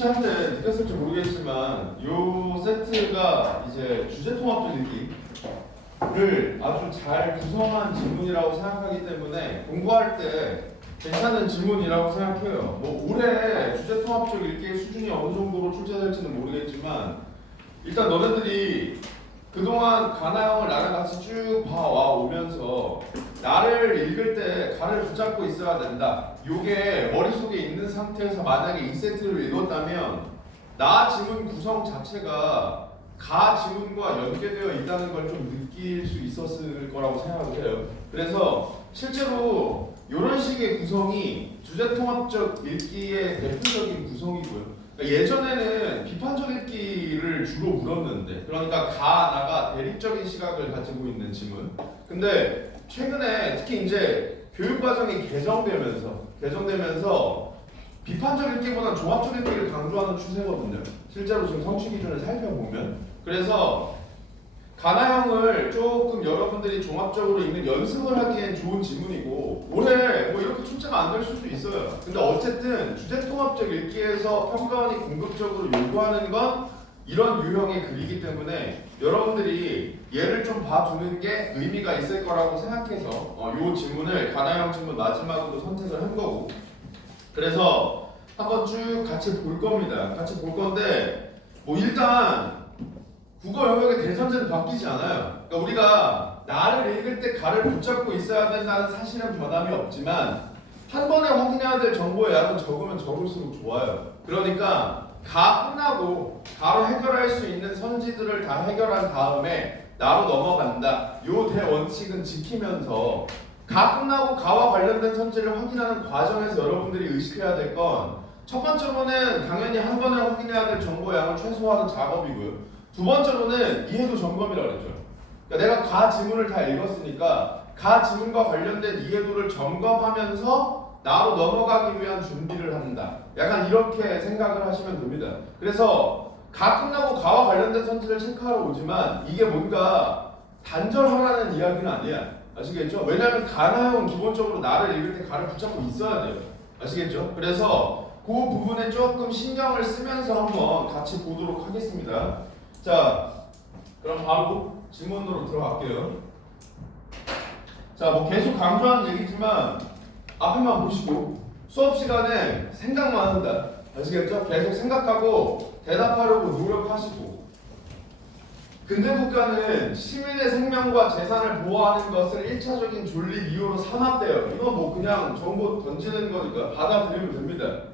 할 때 느꼈을지 모르겠지만 요 세트가 이제 주제통합적 읽기를 아주 잘 구성한 질문이라고 생각하기 때문에 공부할 때 괜찮은 질문이라고 생각해요. 뭐 올해 주제통합적 읽기의 수준이 어느 정도로 출제될지는 모르겠지만 일단 너네들이 그동안 가나형을 나랑 같이 쭉 봐와 오면서 나를 읽을 때 가를 붙잡고 있어야 된다. 요게 머릿속에 있는 상태에서 만약에 이 세트를 읽었다면 나 지문 구성 자체가 가 지문과 연계되어 있다는 걸 좀 느낄 수 있었을 거라고 생각을 해요. 그래서 실제로 이런 식의 구성이 주제통합적 읽기의 대표적인 구성이고요. 그러니까 예전에는 비판적 읽기를 주로 물었는데, 그러니까 가, 나가 대립적인 시각을 가지고 있는 지문. 근데 최근에 특히 이제 교육과정이 개정되면서 비판적 읽기보다 종합적 읽기를 강조하는 추세거든요. 실제로 지금 성취 기준을 살펴보면. 그래서 가나형을 조금 여러분들이 종합적으로 읽는 연습을 하기엔 좋은 지문이고 올해 뭐 이렇게 출제가 안 될 수도 있어요. 근데 어쨌든 주제통합적 읽기에서 평가원이 궁극적으로 요구하는 건 이런 유형의 글이기 때문에 여러분들이 얘를 좀 봐두는 게 의미가 있을 거라고 생각해서 요 지문을 가나형 지문 마지막으로 선택을 한 거고, 그래서 한번 쭉 같이 볼 겁니다. 같이 볼 건데 뭐 일단 국어 영역의 대전제는 바뀌지 않아요. 그러니까 우리가 나를 읽을 때 가를 붙잡고 있어야 된다는 사실은 변함이 없지만 한 번에 확인해야 될 정보의 양은 적으면 적을수록 좋아요. 그러니까 가 끝나고 가로 해결할 수 있는 선지들을 다 해결한 다음에 나로 넘어간다. 요 대원칙은 지키면서 가 끝나고 가와 관련된 선지를 확인하는 과정에서 여러분들이 의식해야 될 건 첫 번째로는 당연히 한 번에 확인해야 될 정보 양을 최소화하는 작업이고요. 두 번째로는 이해도 점검이라고 그랬죠. 그러니까 내가 가 지문을 다 읽었으니까 가 지문과 관련된 이해도를 점검하면서 나로 넘어가기 위한 준비를 한다. 약간 이렇게 생각을 하시면 됩니다. 그래서 가 끝나고 가와 관련된 선지를 체크하러 오지만 이게 뭔가 단절하라는 이야기는 아니야. 아시겠죠? 왜냐하면 가나형은 기본적으로 나를 읽을 때 가를 붙잡고 있어야 돼요. 아시겠죠? 그래서 그 부분에 조금 신경을 쓰면서 한번 같이 보도록 하겠습니다. 자, 그럼 바로 질문으로 들어갈게요. 자, 뭐 계속 강조하는 얘기지만 앞에만 보시고 수업 시간에 생각만 한다. 아시겠죠? 계속 생각하고 대답하려고 노력하시고, 근대국가는 시민의 생명과 재산을 보호하는 것을 1차적인 존립 이유로 삼았대요. 이건 뭐 그냥 정보 던지는 거니까 받아들이면 됩니다.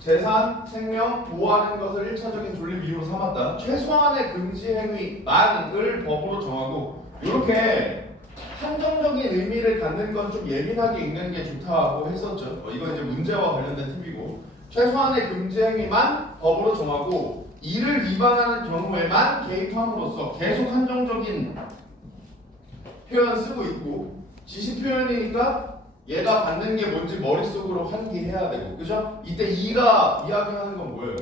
재산, 생명, 보호하는 것을 1차적인 존립 이유로 삼았다. 최소한의 금지 행위만을 법으로 정하고, 이렇게 한정적인 의미를 갖는 건 좀 예민하게 읽는 게 좋다고 했었죠. 이거 이제 문제와 관련된 팁이고, 최소한의 금지 행위만 법으로 정하고 이를 위반하는 경우에만 개입함으로써 계속 한정적인 표현 쓰고 있고, 지시 표현이니까 얘가 받는 게 뭔지 머릿속으로 환기해야 되고, 그죠? 이때 이가 이야기하는 건 뭐예요?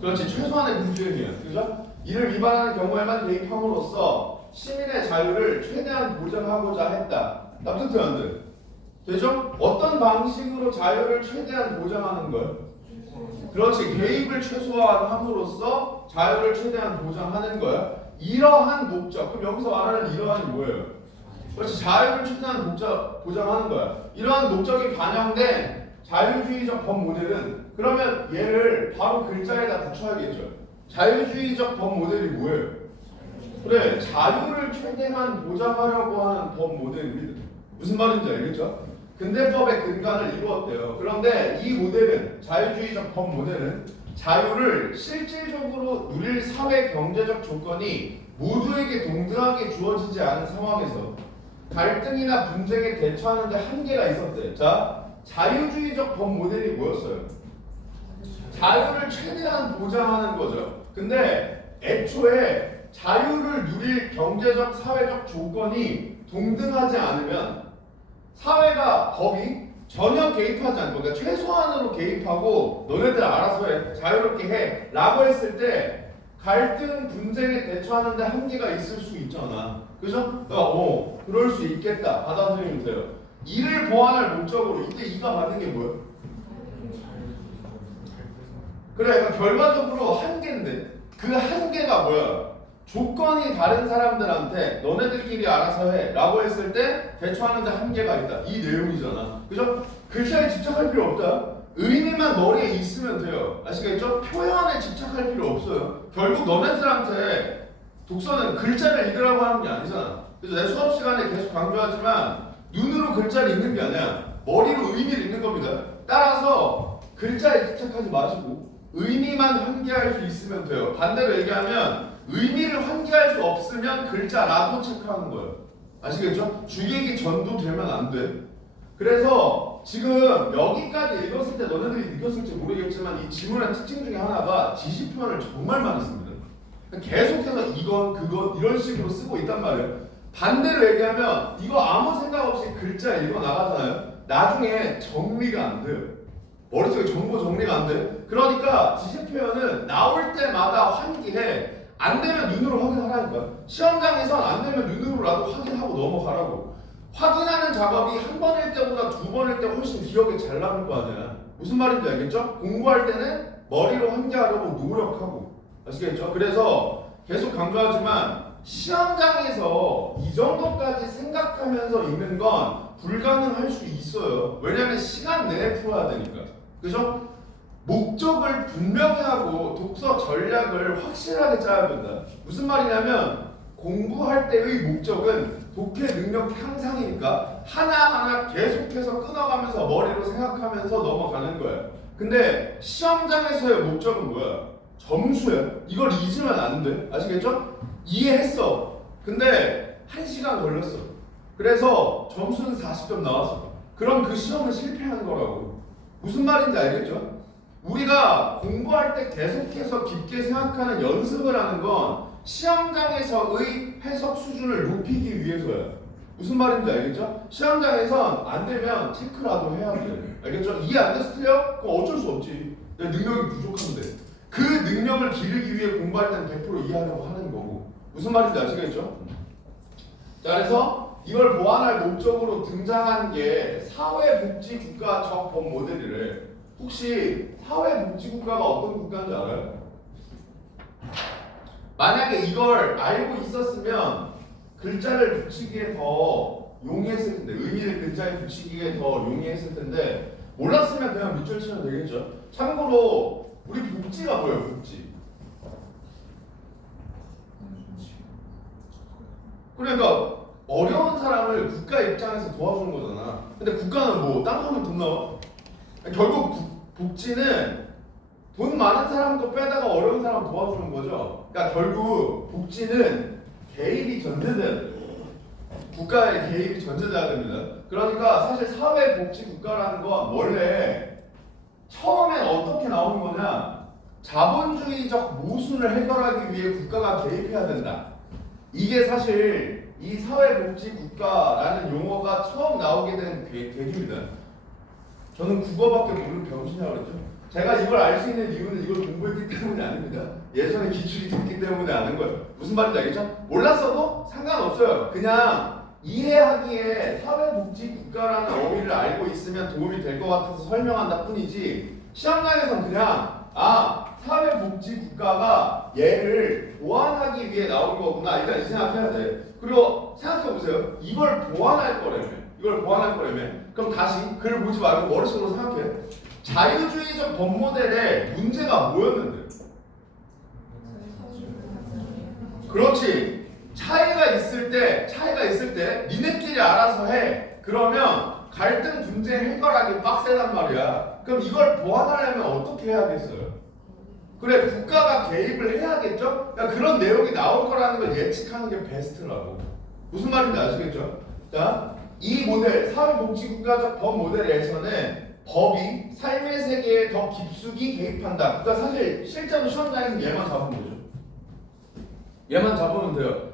그렇지, 최소한의 금지행위야, 그죠? 이를 위반하는 경우에만 개입함으로써 시민의 자유를 최대한 보장하고자 했다. 납득돼 안 돼? 되죠? 어떤 방식으로 자유를 최대한 보장하는 걸? 그렇지, 개입을 최소화함으로써 자유를 최대한 보장하는 거야. 이러한 목적, 그럼 여기서 말하는 이러한이 뭐예요? 그렇지, 자유를 최대한 보장하는 거야. 이러한 목적이 반영된 자유주의적 법 모델은, 그러면 얘를 바로 글자에다 붙여야겠죠. 자유주의적 법 모델이 뭐예요? 그래, 자유를 최대한 보장하려고 하는 법 모델입니다. 무슨 말인지 알겠죠? 근대법의 근간을 이루었대요. 그런데 이 모델은, 자유주의적 법 모델은 자유를 실질적으로 누릴 사회 경제적 조건이 모두에게 동등하게 주어지지 않은 상황에서 갈등이나 분쟁에 대처하는 데 한계가 있었대. 자, 자유주의적 법 모델이 뭐였어요? 자유를 최대한 보장하는 거죠. 근데 애초에 자유를 누릴 경제적, 사회적 조건이 동등하지 않으면 사회가, 법이 전혀 개입하지 않고, 그러니까 최소한으로 개입하고 너네들 알아서 해, 자유롭게 해 라고 했을 때 갈등, 분쟁에 대처하는 데 한계가 있을 수 있잖아. 그죠? 그러니까 그럴 수 있겠다. 받아들이면 돼요. 이를 보완할 목적으로 이때 이가 받는 게 뭐예요? 그래, 그러니까 결과적으로 한계인데 그 한계가 뭐야? 조건이 다른 사람들한테 너네들끼리 알아서 해 라고 했을 때 대처하는데 한계가 있다. 이 내용이잖아. 그죠? 글자에 집착할 필요 없다. 의미만 머리에 있으면 돼요. 아시겠죠? 표현에 집착할 필요 없어요. 결국 너네들한테 독서는 글자를 읽으라고 하는 게 아니잖아. 그래서 내 수업 시간에 계속 강조하지만 눈으로 글자를 읽는 게 아니야. 머리로 의미를 읽는 겁니다. 따라서 글자에 집착하지 마시고 의미만 환기할 수 있으면 돼요. 반대로 얘기하면 의미를 환기할 수 없으면 글자라고 체크하는 거예요. 아시겠죠? 주객이 전도되면 안 돼. 그래서 지금 여기까지 읽었을 때 너네들이 느꼈을지 모르겠지만 이 지문의 특징 중에 하나가 지시 표현을 정말 많이 씁니다. 계속해서 이건 그건 이런 식으로 쓰고 있단 말이에요. 반대로 얘기하면 이거 아무 생각 없이 글자 읽어 나가잖아요. 나중에 정리가 안 돼요. 머릿속에 정보 정리가 안 돼. 그러니까 지시 표현은 나올 때마다 환기해. 안 되면 눈으로 확인하라니까. 시험장에선 안 되면 눈으로라도 확인하고 넘어가라고. 확인하는 작업이 한 번일 때보다 두 번일 때 훨씬 기억에 잘 남을 거 아니야. 무슨 말인지 알겠죠? 공부할 때는 머리로 환기하려고 노력하고. 아시겠죠? 그래서 계속 강조하지만 시험장에서 이 정도까지 생각하면서 읽는 건 불가능할 수 있어요. 왜냐하면 시간 내에 풀어야 되니까. 그죠? 목적을 분명히 하고 독서 전략을 확실하게 짜야 된다. 무슨 말이냐면 공부할 때의 목적은 독해 능력 향상이니까 하나하나 계속해서 끊어가면서 머리로 생각하면서 넘어가는 거예요. 근데 시험장에서의 목적은 뭐야? 점수야. 이걸 잊으면 안 돼. 아시겠죠? 이해했어. 근데 1시간 걸렸어. 그래서 점수는 40점 나왔어. 그럼 그 시험은 실패한 거라고. 무슨 말인지 알겠죠? 우리가 공부할 때 계속해서 깊게 생각하는 연습을 하는 건 시험장에서의 해석 수준을 높이기 위해서야. 무슨 말인지 알겠죠? 시험장에선 안 되면 체크라도 해야 돼. 알겠죠? 이해 안 돼서 틀려? 그럼 어쩔 수 없지. 내 능력이 부족한데. 그 능력을 기르기 위해 공부할 때는 100% 이해하려고 하는 거고. 무슨 말인지 아시겠죠? 자, 그래서 이걸 보완할 목적으로 등장한 게 사회복지국가 적법 모델이래. 혹시 사회복지국가가 어떤 국가인지 알아요? 만약에 이걸 알고 있었으면 글자를 붙이기에 더 용이했을 텐데, 의미를 글자에 붙이기에 더 용이했을 텐데 몰랐으면 그냥 밑줄 치면 되겠죠. 참고로 우리 복지가 뭐예요? 복지. 그러니까 어려운 사람을 국가 입장에서 도와주는 거잖아. 근데 국가는 뭐 땅 파면 돈 나와? 결국 복지는 돈 많은 사람도 빼다가 어려운 사람 도와주는 거죠. 그러니까 결국 복지는 개입이 전제돼야 돼요. 국가의 개입이 전제돼야 됩니다. 그러니까 사실 사회복지국가라는 건 원래 처음엔 어떻게 나오는 거냐? 자본주의적 모순을 해결하기 위해 국가가 개입해야 된다. 이게 사실 이 사회복지국가라는 용어가 처음 나오게 된 계기입니다. 저는 국어밖에 모르는 병신이라고 그랬죠. 제가 이걸 알 수 있는 이유는 이걸 공부했기 때문이 아닙니다. 예전에 기출이 됐기 때문에 아는 거예요. 무슨 말인지 알겠죠? 몰랐어도 상관없어요. 그냥 이해하기에 사회복지국가라는 어휘를 알고 있으면 도움이 될 것 같아서 설명한다 뿐이지 시험장에서는 그냥 사회복지국가가 얘를 보완하기 위해 나온 거구나. 일단 이 생각해야 돼. 그리고 생각해보세요. 이걸 보완할 거라며. 그럼 다시 글을 보지 말고 머릿속으로 생각해. 자유주의적 법모델의 문제가 뭐였는데? 그렇지. 차이가 있을 때 니네끼리 알아서 해. 그러면 갈등 분쟁 해결하기 빡세단 말이야. 그럼 이걸 보완하려면 어떻게 해야겠어요? 그래, 국가가 개입을 해야겠죠? 그러니까 그런 내용이 나올 거라는 걸 예측하는 게 베스트라고. 무슨 말인지 아시겠죠? 자, 이 모델, 사회복지국가적 법 모델에서는 법이 삶의 세계에 더 깊숙이 개입한다. 그러니까 사실 실제로 시험장에서 얘만 잡으면 되죠. 얘만 잡으면 돼요.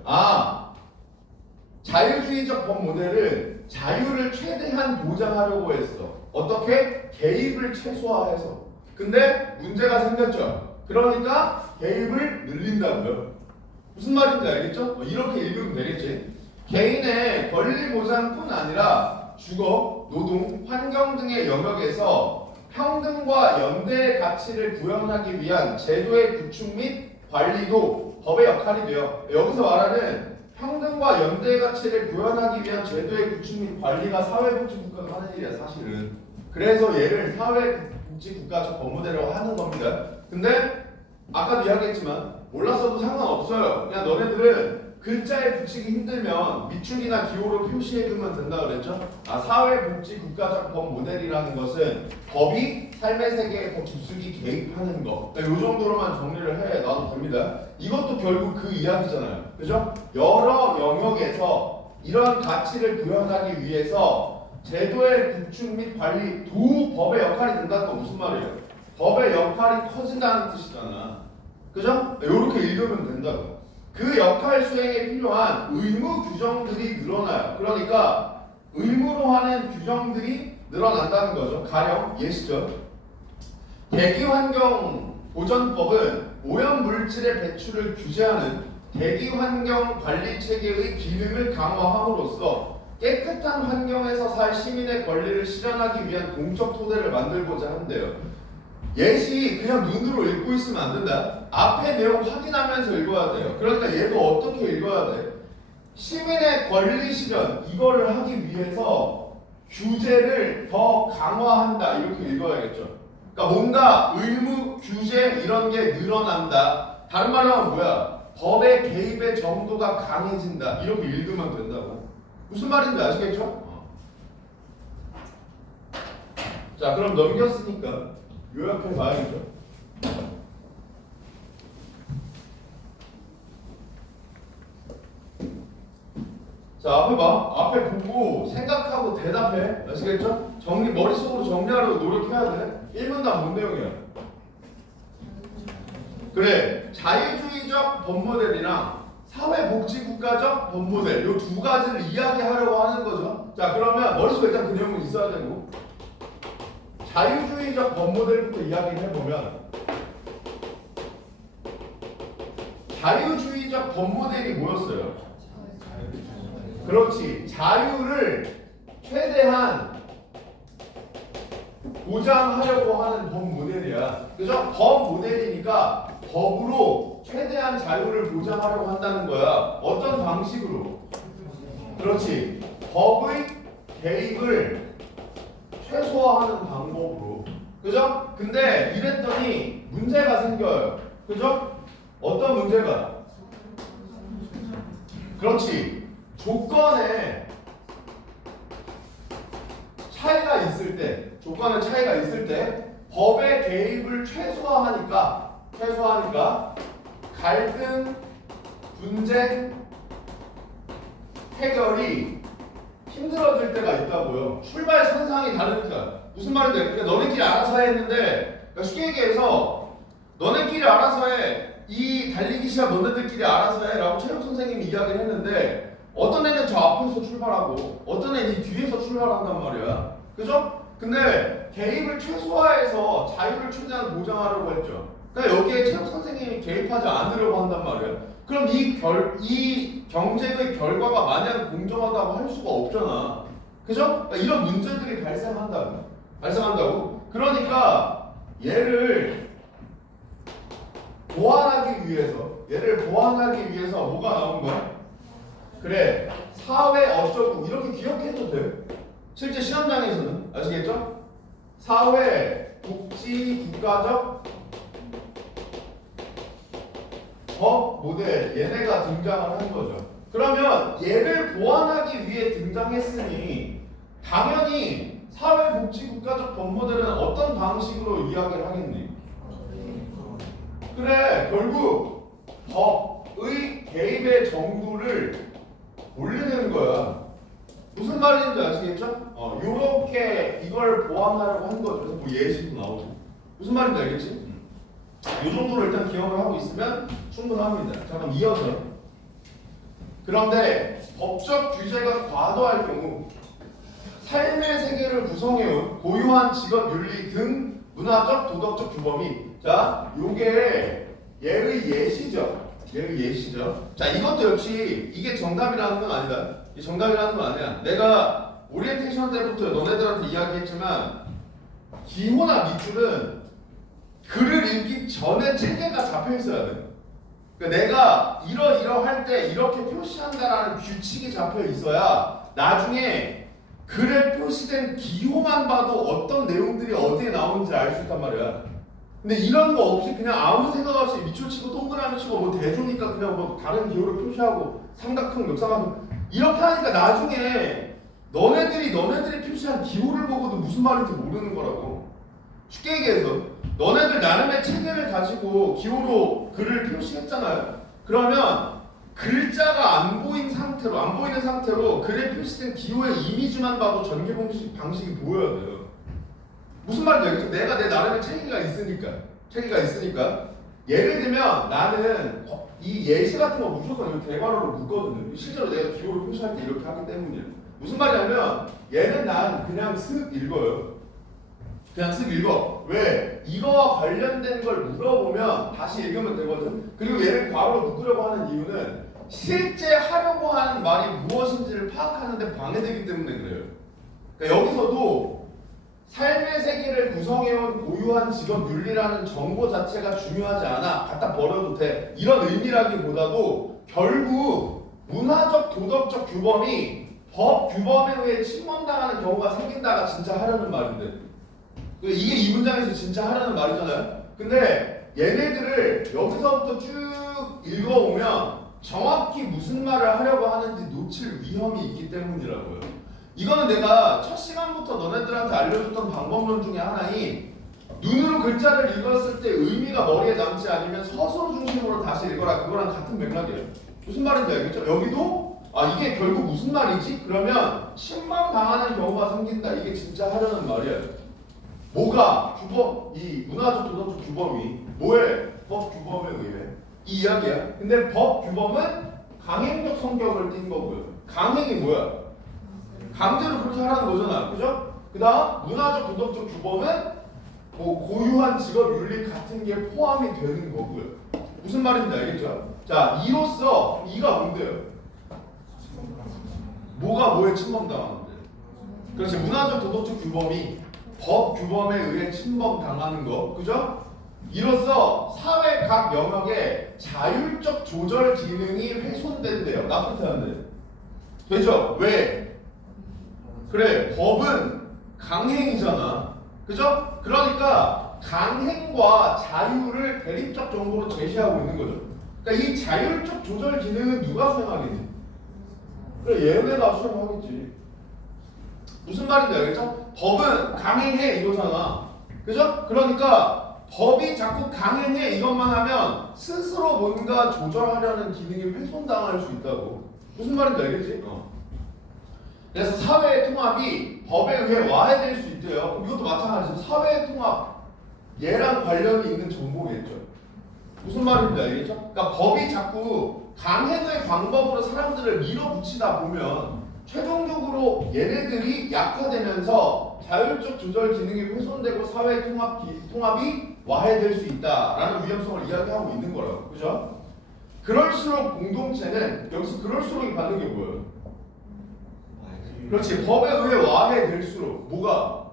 자유주의적 법 모델은 자유를 최대한 보장하려고 했어. 어떻게? 개입을 최소화해서. 근데 문제가 생겼죠. 그러니까 개입을 늘린다고요. 무슨 말인지 알겠죠? 이렇게 읽으면 되겠지. 개인의 권리 보장뿐 아니라 주거, 노동, 환경 등의 영역에서 평등과 연대의 가치를 구현하기 위한 제도의 구축 및 관리도 법의 역할이 돼요. 여기서 말하는 평등과 연대의 가치를 구현하기 위한 제도의 구축 및 관리가 사회복지국가가 하는 일이야 사실은. 그래서 얘를 사회복지국가적 법무대라고 하는 겁니다. 근데 아까도 이야기했지만 몰랐어도 상관없어요. 그냥 너네들은 글자에 붙이기 힘들면 밑줄이나 기호로 표시해주면 된다 그랬죠? 사회복지국가적 법모델이라는 것은 법이 삶의 세계에 더 깊숙이 개입하는 거. 이 정도로만 정리를 해 놔도 됩니다. 이것도 결국 그 이야기잖아요. 그죠? 여러 영역에서 이런 가치를 구현하기 위해서 제도의 구축 및 관리 두 법의 역할이 된다는 건 무슨 말이에요? 법의 역할이 커진다는 뜻이잖아. 그죠? 이렇게 읽으면 된다고. 그 역할 수행에 필요한 의무 규정들이 늘어나요. 그러니까 의무로 하는 규정들이 늘어난다는 거죠. 가령 예시죠. 대기환경보전법은 오염물질의 배출을 규제하는 대기환경관리체계의 기능을 강화함으로써 깨끗한 환경에서 살 시민의 권리를 실현하기 위한 공적 토대를 만들고자 한대요. 예시 그냥 눈으로 읽고 있으면 안 된다. 앞에 내용 확인하면서 읽어야 돼요. 그러니까 얘도 어떻게 읽어야 돼? 시민의 권리 실현 이거를 하기 위해서 규제를 더 강화한다 이렇게 읽어야겠죠. 그러니까 뭔가 의무, 규제 이런 게 늘어난다. 다른 말로 하면 뭐야? 법의 개입의 정도가 강해진다 이렇게 읽으면 된다고. 무슨 말인지 아시겠죠? 자 그럼 넘겼으니까 요약해 봐야겠죠. 자 앞에 봐. 앞에 보고 생각하고 대답해. 아시겠죠? 머릿속으로 정리하려고 노력해야 돼. 1문단 뭔 내용이야? 그래. 자유주의적 법모델이랑 사회복지국가적 법모델 요 두 가지를 이야기하려고 하는 거죠. 자 그러면 머릿속에 일단 그 내용은 있어야 되고 자유주의적 법모델부터 이야기를 해보면 자유주의적 법모델이 뭐였어요? 그렇지. 자유를 최대한 보장하려고 하는 법 모델이야. 그죠? 법 모델이니까 법으로 최대한 자유를 보장하려고 한다는 거야. 어떤 방식으로? 그렇지. 법의 개입을 최소화하는 방법으로. 그죠? 근데 이랬더니 문제가 생겨요. 그죠? 어떤 문제가? 그렇지. 조건에 차이가 있을 때, 법의 개입을 최소화하니까 갈등, 분쟁, 해결이 힘들어질 때가 있다고요. 출발 선상이 다르니까. 무슨 말인데? 그러니까 너네끼리 알아서 해 했는데, 그러니까 쉽게 얘기해서 너네끼리 알아서 해. 이 달리기 시합 너네들끼리 알아서 해 라고 체육 선생님이 이야기를 했는데 어떤 애는 저 앞에서 출발하고 어떤 애는 이 뒤에서 출발한단 말이야. 그죠? 근데 개입을 최소화해서 자유를 최대한 보장하려고 했죠. 그러니까 여기에 체육 선생님이 개입하지 않으려고 한단 말이야. 그럼 이 경쟁의 결과가 마냥 공정하다고 할 수가 없잖아. 그죠? 그러니까 이런 문제들이 발생한다고. 그러니까 얘를 보완하기 위해서 뭐가 나온 거야? 그래, 사회 어쩌고 이렇게 기억해도 돼. 실제 시험장에서는 아시겠죠? 사회 복지 국가적 법 모델 얘네가 등장을 한 거죠. 그러면 얘를 보완하기 위해 등장했으니 당연히 사회 복지 국가적 법 모델은 어떤 방식으로 이야기를 하겠니? 그래, 결국 법의 개입의 정도를 올리는 거야. 무슨 말인지 아시겠죠? 요렇게 이걸 보완하려고 한 거죠. 그래서 뭐 예시도 나오고. 무슨 말인지 알겠지? 이 정도로 일단 기억을 하고 있으면 충분합니다. 잠깐 이어서. 그런데 법적 규제가 과도할 경우 삶의 세계를 구성해온 고유한 직업 윤리 등 문화적 도덕적 규범이 요게 얘의 예시죠. 자, 이것도 역시 이게 정답이라는 건 아니다. 이 정답이라는 건 아니야. 내가 오리엔테이션 때부터 너네들한테 이야기했지만 기호나 밑줄은 글을 읽기 전에 체계가 잡혀 있어야 돼. 그러니까 내가 이러할 때 이렇게 표시한다라는 규칙이 잡혀 있어야 나중에 글에 표시된 기호만 봐도 어떤 내용들이 어디에 나오는지 알 수 있단 말이야. 근데 이런 거 없이 그냥 아무 생각 없이 밑줄 치고 동그라미 치고 뭐 대조니까 그냥 뭐 다른 기호를 표시하고 삼각형, 역삼각형 이렇게 하니까 나중에 너네들이 표시한 기호를 보고도 무슨 말인지 모르는 거라고. 쉽게 얘기해서 너네들 나름의 체계를 가지고 기호로 글을 표시했잖아요. 그러면 글자가 안 보이는 상태로 글에 표시된 기호의 이미지만 봐도 전개 방식이 보여야 돼요. 무슨 말인지 알겠죠? 내가 내 나름의 체계가 있으니까 예를 들면 나는 이 예시 같은 거 무조건 이렇게 대괄호로 묶거든요. 실제로 내가 기호를 표시할 때 이렇게 하기 때문이에요. 무슨 말이냐면 얘는 난 그냥 쓱 읽어요. 그냥 쓱 읽어. 왜? 이거와 관련된 걸 물어보면 다시 읽으면 되거든. 그리고 얘를 괄호로 묶으려고 하는 이유는 실제 하려고 하는 말이 무엇인지를 파악하는 데 방해되기 때문에 그래요. 그러니까 여기서도 삶의 세계를 구성해온 고유한 직업 윤리라는 정보 자체가 중요하지 않아. 갖다 버려도 돼. 이런 의미라기보다도 결국 문화적 도덕적 규범이 법 규범에 의해 침범당하는 경우가 생긴다가 진짜 하려는 말인데 이게 이 문장에서 진짜 하려는 말이잖아요. 근데 얘네들을 여기서부터 쭉 읽어오면 정확히 무슨 말을 하려고 하는지 놓칠 위험이 있기 때문이라고요. 이거는 내가 첫 시간부터 너네들한테 알려줬던 방법론 중에 하나인 눈으로 글자를 읽었을 때 의미가 머리에 남지 않으면 서술 중심으로 다시 읽어라. 그거랑 같은 맥락이에요. 무슨 말인지 알겠죠? 여기도 이게 결국 무슨 말이지? 그러면 침범당하는 경우가 생긴다. 이게 진짜 하려는 말이에요. 뭐가 규범, 이 문화적 도덕적 규범이 뭐에? 법 규범에 의해 이 이야기야. 근데 법 규범은 강행적 성격을 띈 거고요. 강행이 뭐야? 강제로 그렇게 하라는 거잖아. 그죠? 그 다음 문화적 도덕적 규범은 뭐 고유한 직업 윤리 같은 게 포함이 되는 거고요. 무슨 말인지 알겠죠? 자, 이로써 이가 뭔데요? 뭐가 뭐에 침범당하는데? 그렇지. 문화적 도덕적 규범이 법 규범에 의해 침범당하는 거, 그죠? 이로써 사회 각 영역의 자율적 조절 기능이 훼손된대요. 나쁜 사람들. 되죠? 왜? 그래, 법은 강행이잖아. 그죠? 그러니까 강행과 자유를 대립적 정보로 제시하고 있는 거죠. 그러니까 이 자율적 조절 기능은 누가 수행하겠니? 그래, 얘네가 수행하겠지. 무슨 말인지 알겠죠? 법은 강행해 이거잖아. 그죠? 그러니까 법이 자꾸 강행해 이것만 하면 스스로 뭔가 조절하려는 기능이 훼손당할 수 있다고. 무슨 말인지 알겠지? 그래서 사회의 통합이 법에 의해 와해될 수 있대요. 그럼 이것도 마찬가지죠. 사회의 통합 얘랑 관련이 있는 정보겠죠. 무슨 말인지 알겠죠? 그러니까 법이 자꾸 강행의 방법으로 사람들을 밀어붙이다 보면 최종적으로 얘네들이 약화되면서 자율적 조절 기능이 훼손되고 사회 통합이 와해될 수 있다라는 위험성을 이야기하고 있는 거라고. 그죠? 그럴수록 공동체는 여기서 그럴수록이 받는 게 뭐예요? 그렇지. 법에 의해 와해될수록 뭐가?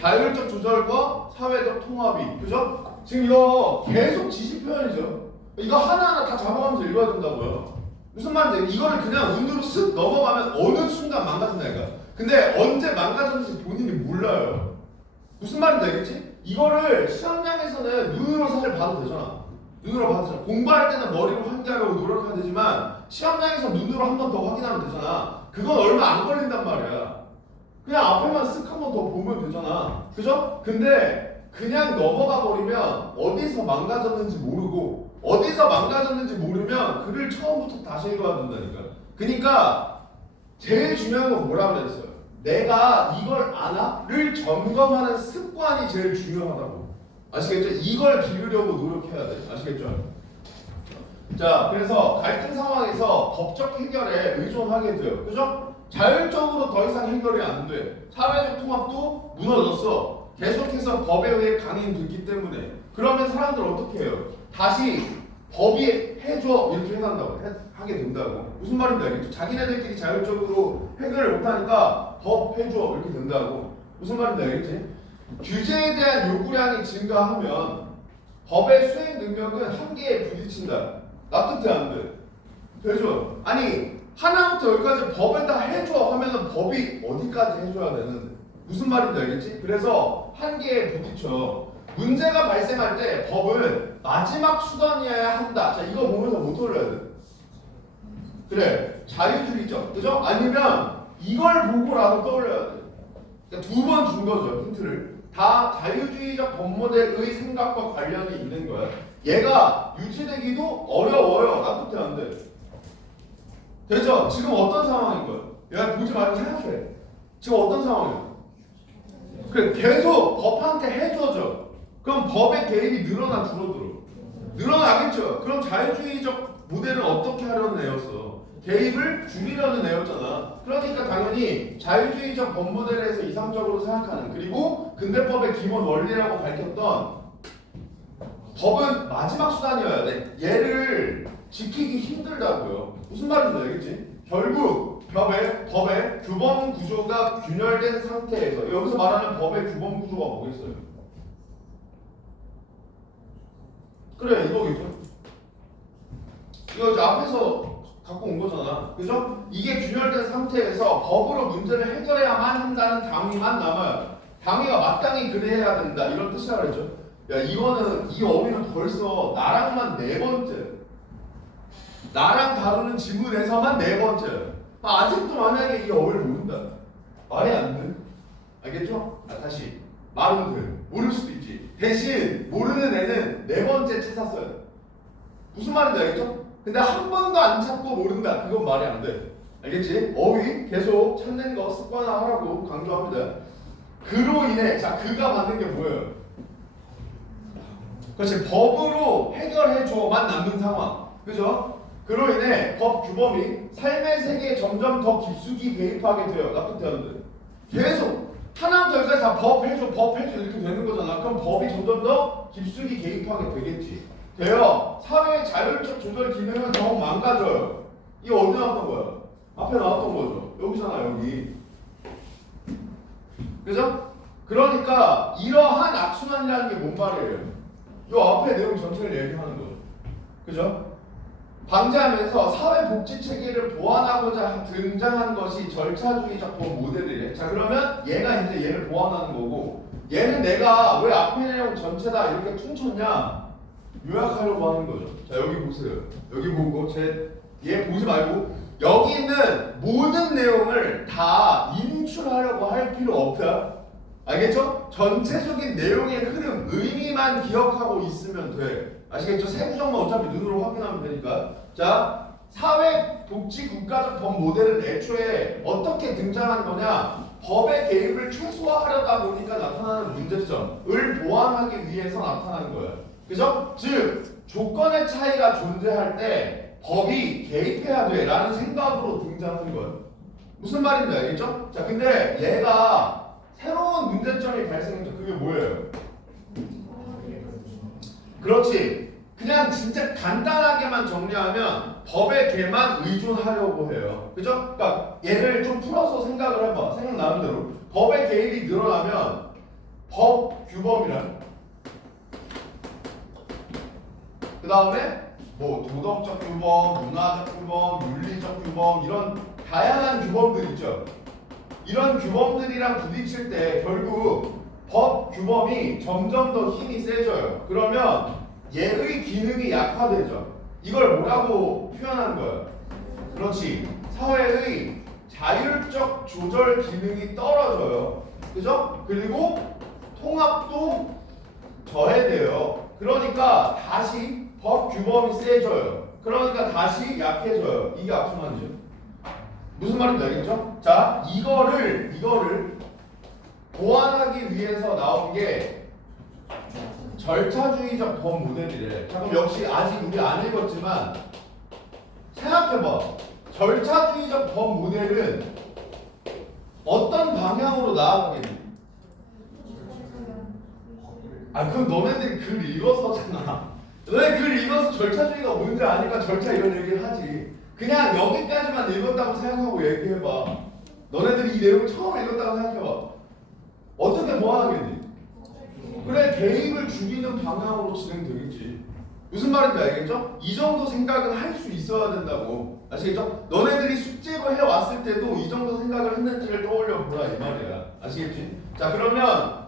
자율적 조절과 사회적 통합이. 그죠? 지금 이거 계속 지시 표현이죠. 이거 하나하나 다 잡아가면서 읽어야 된다고요. 무슨 말인지 이거를 그냥 눈으로 쓱 넘어가면 어느 순간 망가진다니까. 근데 언제 망가졌는지 본인이 몰라요. 무슨 말인지 알겠지? 이거를 시험장에서는 눈으로 사실 봐도 되잖아. 눈으로 봐도 되잖아. 공부할 때는 머리로 환기하려고 노력하면 되지만 시험장에서 눈으로 한 번 더 확인하면 되잖아. 그건 얼마 안 걸린단 말이야. 그냥 앞에만 쓱 한 번 더 보면 되잖아. 그죠? 근데 그냥 넘어가 버리면 어디서 망가졌는지 모르고 어디서 망가졌는지 모르면 글을 처음부터 다시 읽어야 된다니까. 그러니까 제일 중요한 건 뭐라 그랬어요? 내가 이걸 아나?를 점검하는 습관이 제일 중요하다고. 아시겠죠? 이걸 기르려고 노력해야 돼. 아시겠죠? 자, 그래서 갈등 상황에서 법적 해결에 의존하게 돼요. 그죠? 자율적으로 더 이상 해결이 안 돼. 사회적 통합도 무너졌어. 계속해서 법에 의해 강행됐기 때문에. 그러면 사람들 어떻게 해요? 다시 법이 해줘 이렇게 해간다고 하게 된다고. 무슨 말인지 알겠죠? 자기네들끼리 자율적으로 해결을 못하니까 법 해줘 이렇게 된다고. 무슨 말인지 알겠지? 규제에 대한 요구량이 증가하면 법의 수행 능력은 한계에 부딪힌다. 납득돼 안 돼? 되죠? 아니 하나부터 열까지 법을 다 해줘 하면은 법이 어디까지 해줘야 되는데 무슨 말인지 알겠지? 그래서 한계에 부딪혀. 문제가 발생할 때 법은 마지막 수단이어야 한다. 자 이거 보면서 못 돌려야 돼. 그래 자유주의적 그죠? 아니면 이걸 보고라도 떠올려야 돼. 그러니까 두 번 준 거죠 힌트를. 다 자유주의적 법모델의 생각과 관련이 있는 거야. 얘가 유지되기도 어려워요. 납득돼 안 돼? 되죠? 지금 어떤 상황인 거야? 야 보지 말고 생각해. 지금 어떤 상황이야? 그래 계속 법한테 해줘져. 그럼 법의 개입이 늘어나 줄어들어? 늘어나겠죠. 그럼 자유주의적 모델은 어떻게 하려는 애였어? 개입을 줄이려는 애였잖아. 그러니까 당연히 자유주의적 법 모델에서 이상적으로 생각하는 그리고 근대법의 기본 원리라고 밝혔던 법은 마지막 수단이어야 돼. 얘를 지키기 힘들다고요. 무슨 말인지 알겠지? 결국 법의 규범 구조가 균열된 상태에서 여기서 말하는 법의 규범 구조가 뭐겠어요? 그래 이거겠죠? 이거 이제 앞에서 갖고 온 거잖아. 그죠? 이게 균열된 상태에서 법으로 문제를 해결해야만 한다는 당위만 남아요. 당위가 마땅히 그래야 된다. 이런 뜻이라 그랬죠. 야 이거는 이 어휘는 벌써 나랑만 네 번째. 나랑 다루는 지문에서만 네 번째. 아직도 만약에 이 어휘를 모른다. 말이 안 돼. 알겠죠? 다시 말은 돼. 모를 수도 있지. 대신 모르는 애는 네 번째 찾았어야 돼. 무슨 말인지 알겠죠? 근데 한 번도 안 찾고 모른다. 그건 말이 안 돼. 알겠지? 어휘 계속 찾는 거 습관화하라고 강조합니다. 그로 인해 자 그가 받는 게 뭐예요? 그렇지 법으로 해결해줘만 남는 상황. 그죠? 그로 인해 법 규범이 삶의 세계에 점점 더 깊숙이 개입하게 돼요. 납득되는데 계속 하나부터 열까지 다 법 해줘 이렇게 되는 거잖아. 그럼 법이 점점 더 깊숙이 개입하게 되겠지. 돼요. 사회의 자율적 조절 기능은 더욱 망가져요. 이거 어디 나왔던 거야? 앞에 나왔던 거죠. 여기잖아 여기. 그죠? 그러니까 이러한 악순환이라는 게 뭔 말이에요? 이 앞에 내용 전체를 얘기하는 거죠. 그죠? 방지하면서 사회복지 체계를 보완하고자 등장한 것이 절차주의적 법 모델이래. 자 그러면 얘가 이제 얘를 보완하는 거고 얘는 내가 왜 앞에 내용 전체 다 이렇게 퉁쳤냐 요약하려고 하는 거죠. 자 여기 보세요. 여기 보고 얘 보지 말고 여기 있는 모든 내용을 다 인출하려고 할 필요 없다. 알겠죠? 전체적인 내용의 흐름, 의미만 기억하고 있으면 돼. 아시겠죠? 세부적만 어차피 눈으로 확인하면 되니까. 자, 사회복지국가적 법 모델은 애초에 어떻게 등장한 거냐? 법의 개입을 최소화하려다 보니까 나타나는 문제점을 보완하기 위해서 나타나는 거예요. 그죠? 즉, 조건의 차이가 존재할 때 법이 개입해야 돼 라는 생각으로 등장한 거예요. 무슨 말인지 알겠죠? 자, 근데 얘가 새로운 문제점이 발생했죠. 그게 뭐예요? 그렇지. 그냥 진짜 간단하게만 정리하면 법의 개만 의존하려고 해요. 그죠? 그러니까 얘를 좀 풀어서 생각을 해봐. 생각나는 대로. 법의 개입이 늘어나면 법 규범이란 그 다음에 뭐 도덕적 규범, 문화적 규범, 윤리적 규범 이런 다양한 규범들 있죠. 이런 규범들이랑 부딪힐 때 결국 법 규범이 점점 더 힘이 세져요. 그러면 얘의 기능이 약화되죠. 이걸 뭐라고 표현하는 거예요? 그렇지. 사회의 자율적 조절 기능이 떨어져요. 그죠? 그리고 통합도 저해돼요. 그러니까 다시 법 규범이 세져요. 그러니까 다시 약해져요. 이게 악순환이죠. 무슨 말인지 알겠죠? 자, 이거를 보완하기 위해서 나온 게 절차주의적 법 모델이래. 자, 그럼 역시 아직 우리 안 읽었지만 생각해봐. 절차주의적 법 모델은 어떤 방향으로 나아가겠니? 아, 그럼 너네들이 글 읽어서잖아. 너네 글 읽어서 절차주의가 뭔지 아니까 절차 이런 얘기를 하지. 그냥 여기까지만 읽었다고 생각하고 얘기해봐. 너네들이 이 내용을 처음 읽었다고 생각해봐. 어떻게 보완하겠니? 그래 개입을 죽이는 방향으로 진행되겠지. 무슨 말인지 알겠죠? 이 정도 생각은 할 수 있어야 된다고. 아시겠죠? 너네들이 숙제로 해왔을 때도 이 정도 생각을 했는지를 떠올려 보라 이 말이야. 아시겠지? 자 그러면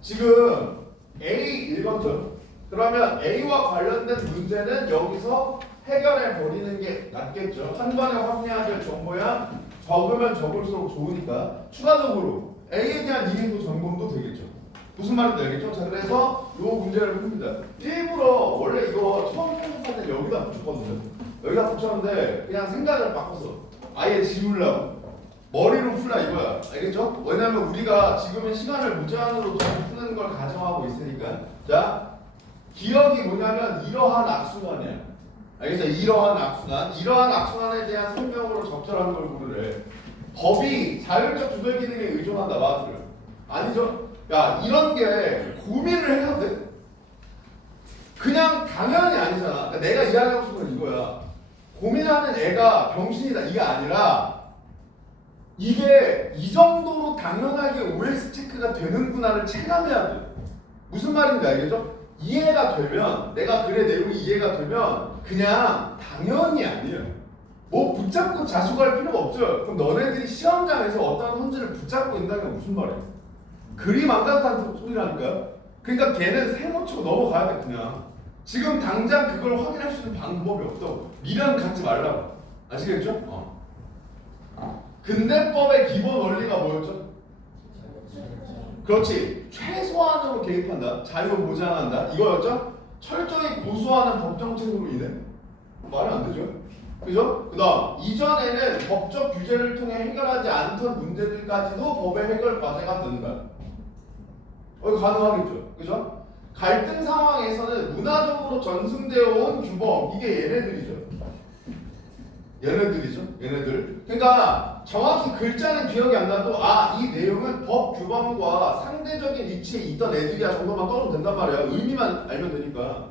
지금 A 읽었죠? 그러면 A와 관련된 문제는 여기서 해결해 버리는 게 낫겠죠. 한 번에 확인해야 될 정보야 적으면 적을수록 좋으니까 추가적으로 A에 대한 이해도 점검도 되겠죠. 무슨 말인지 알겠죠? 자 그래서 이 문제를 풉니다. 일부러 원래 이거 처음 편집할 때 여기다 붙였거든요. 여기다 붙였는데 그냥 생각을 바꿔서 아예 지우려고 머리로 풀라 이거야. 알겠죠? 왜냐면 우리가 지금은 시간을 무제한으로 푸는 걸 가정하고 있으니까. 자 기억이 뭐냐면 이러한 악순환이야. 알겠죠? 이러한 악순환에 대한 설명으로 적절한 걸 고르래. 법이 자율적 조절 기능에 의존한다 맞아요? 아니죠? 야 이런 게 고민을 해야 돼? 그냥 당연히 아니잖아. 그러니까 내가 이야기하고 싶은 건 이거야. 고민하는 애가 병신이다 이게 아니라 이게 이 정도로 당연하게 OS 체크가 되는구나를 체감해야 돼. 무슨 말인지 알겠죠? 이해가 되면 내가 글의 내용이 이해가 되면 그냥 당연히 아니에요. 뭐 붙잡고 자숙할 필요가 없어요. 그럼 너네들이 시험장에서 어떤 헌지를 붙잡고 있다는 게 무슨 말이야? 그림 안 같다는 소리라니까. 그러니까 걔는 세모치고 넘어가야 돼 그냥. 지금 당장 그걸 확인할 수 있는 방법이 없다고. 미련 갖지 말라고. 아시겠죠? 근대법의 기본 원리가 뭐였죠? 그렇지. 최소한으로 개입한다. 자유 보장한다. 이거였죠? 철저히 고수하는 법정책으로 인해 말이 안 되죠. 그죠? 그 다음 이전에는 법적 규제를 통해 해결하지 않던 문제들까지도 법의 해결 과제가 된다. 가능하겠죠. 그죠? 갈등 상황에서는 문화적으로 전승되어 온 규범 이게 얘네들. 그러니까 정확히 글자는 기억이 안 나도 이 내용은 법 규범과 상대적인 위치에 있던 애들이야 정도만 떠오면 된단 말이야. 의미만 알면 되니까.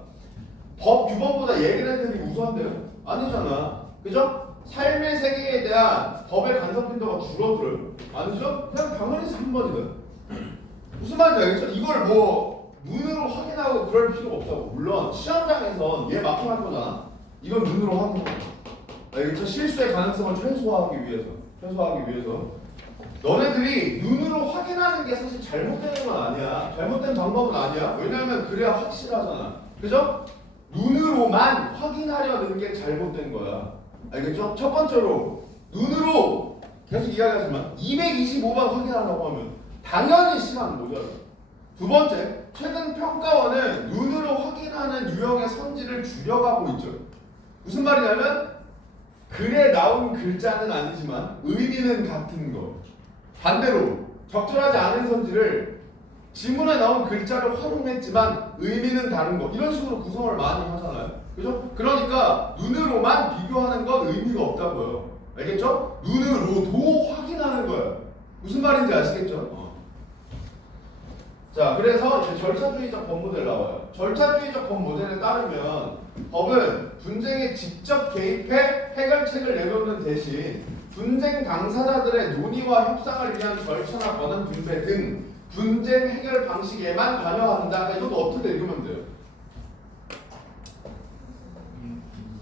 법 규범보다 얘네들이 우수한데요? 아니잖아. 그죠? 삶의 세계에 대한 법의 간섭 빈도가 줄어들어요. 아니죠? 그냥 당연히 3번이다. 무슨 말인지 알겠죠? 이걸 뭐 눈으로 확인하고 그럴 필요가 없다고. 물론 시험장에선 얘 마킹할 거잖아. 이건 눈으로 확인하고. 알겠죠? 실수의 가능성을 최소화하기 위해서 너네들이 눈으로 확인하는 게 사실 잘못되는 건 아니야. 잘못된 방법은 아니야. 왜냐하면 그래야 확실하잖아. 그죠? 눈으로만 확인하려는 게 잘못된 거야. 알겠죠? 첫 번째로 눈으로 계속 이야기하지만 225번 확인하려고 하면 당연히 시간 모자라. 두 번째, 최근 평가원은 눈으로 확인하는 유형의 선지를 줄여가고 있죠. 무슨 말이냐면 글에 나온 글자는 아니지만 의미는 같은 거. 반대로 적절하지 않은 선지를 지문에 나온 글자를 활용했지만 의미는 다른 거. 이런 식으로 구성을 많이 하잖아요. 그죠? 그러니까 눈으로만 비교하는 건 의미가 없다고요. 알겠죠? 눈으로도 확인하는 거예요. 무슨 말인지 아시겠죠? 자, 그래서 이제 절차주의적 법 모델 나와요. 절차주의적 법 모델에 따르면 법은 분쟁에 직접 개입해 해결책을 내놓는 대신 분쟁 당사자들의 논의와 협상을 위한 절차나 권한 분배 등 분쟁 해결 방식에만 관여한다. 이것도 어떻게 읽으면 돼요?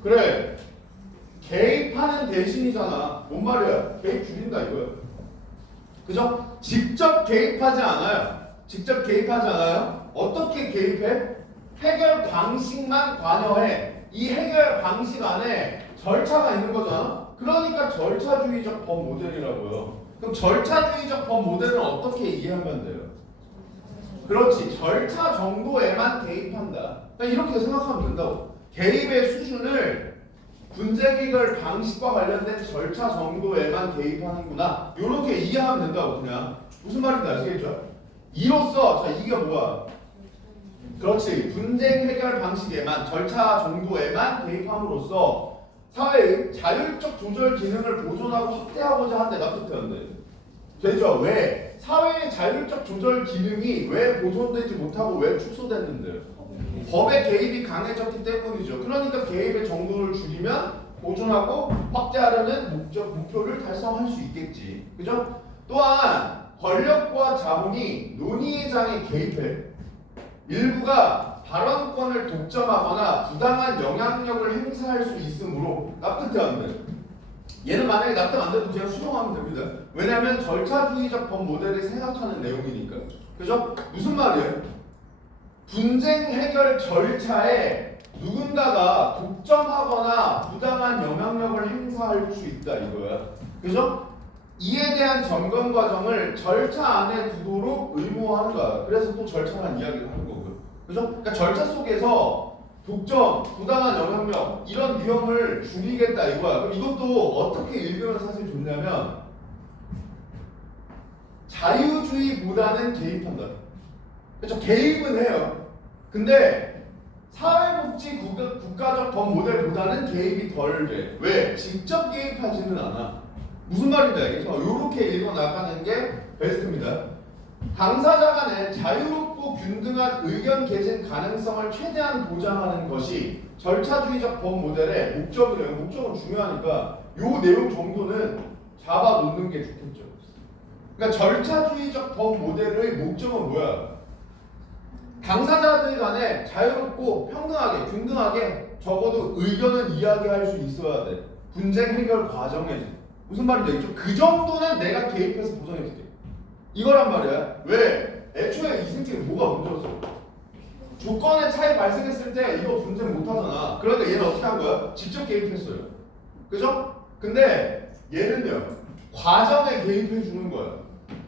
그래, 개입하는 대신이잖아. 뭔 말이야? 개입 줄인다 이거야. 그죠? 직접 개입하지 않아요. 어떻게 개입해? 해결 방식만 관여해. 이 해결 방식 안에 절차가 있는 거잖아. 그러니까 절차주의적 법 모델이라고요. 그럼 절차주의적 법 모델은 어떻게 이해하면 돼요? 그렇지. 절차 정도에만 개입한다. 그러니까 이렇게 생각하면 된다고. 개입의 수준을 분쟁 해결 방식과 관련된 절차 정도에만 개입하는구나. 이렇게 이해하면 된다고 그냥. 무슨 말인지 아시겠죠? 이로써 자 이게 뭐야? 그렇지. 분쟁 해결 방식에만 절차 정도에만 개입함으로써 사회의 자율적 조절 기능을 보존하고 확대하고자 한데 납득되는데 되죠? 왜? 사회의 자율적 조절 기능이 왜 보존되지 못하고 왜 축소됐는데요? 법의 개입이 강해졌기 때문이죠. 그러니까 개입의 정도를 줄이면 보존하고 확대하려는 목표를 달성할 수 있겠지. 그죠? 또한 권력과 자본이 논의의 장에 개입해. 일부가 발언권을 독점하거나 부당한 영향력을 행사할 수 있으므로 납득돼 안 돼. 얘는 만약에 납득 안 돼도 그냥 수용하면 됩니다. 왜냐하면 절차주의적 법 모델이 생각하는 내용이니까. 그죠? 무슨 말이에요? 분쟁 해결 절차에 누군가가 독점하거나 부당한 영향력을 행사할 수 있다 이거야. 그죠? 이에 대한 점검 과정을 절차 안에 두도록 의무화하는 거야. 그래서 또 절차란 이야기를 하는 거고요. 그죠? 그러니까 절차 속에서 독점, 부당한 영향력 이런 위험을 줄이겠다 이거야. 그럼 이것도 어떻게 읽으면 사실 좋냐면 자유주의보다는 개입한다. 그렇죠? 개입은 해요. 근데 사회복지 국가적 법 모델보다는 개입이 덜 돼. 왜? 직접 개입하지는 않아. 무슨 말인지 알겠죠? 이렇게 읽어나가는 게 베스트입니다. 당사자 간의 자유롭고 균등한 의견 개진 가능성을 최대한 보장하는 것이 절차주의적 법 모델의 목적이래요. 목적은 중요하니까 요 내용 정도는 잡아놓는 게 좋겠죠. 그러니까 절차주의적 법 모델의 목적은 뭐야? 당사자들 간에 자유롭고 평등하게, 균등하게 적어도 의견은 이야기할 수 있어야 돼. 분쟁 해결 과정에서. 무슨 말인지 알겠죠? 그 정도는 내가 개입해서 보장해줄게. 이거란 말이야. 왜? 애초에 이 새끼는 뭐가 문제였어? 조건의 차이 발생했을 때 이거 분쟁 못하잖아. 그러니까 얘는 어떻게 한 거야? 직접 개입했어요. 그죠? 근데 얘는요. 과정에 개입해 주는 거야.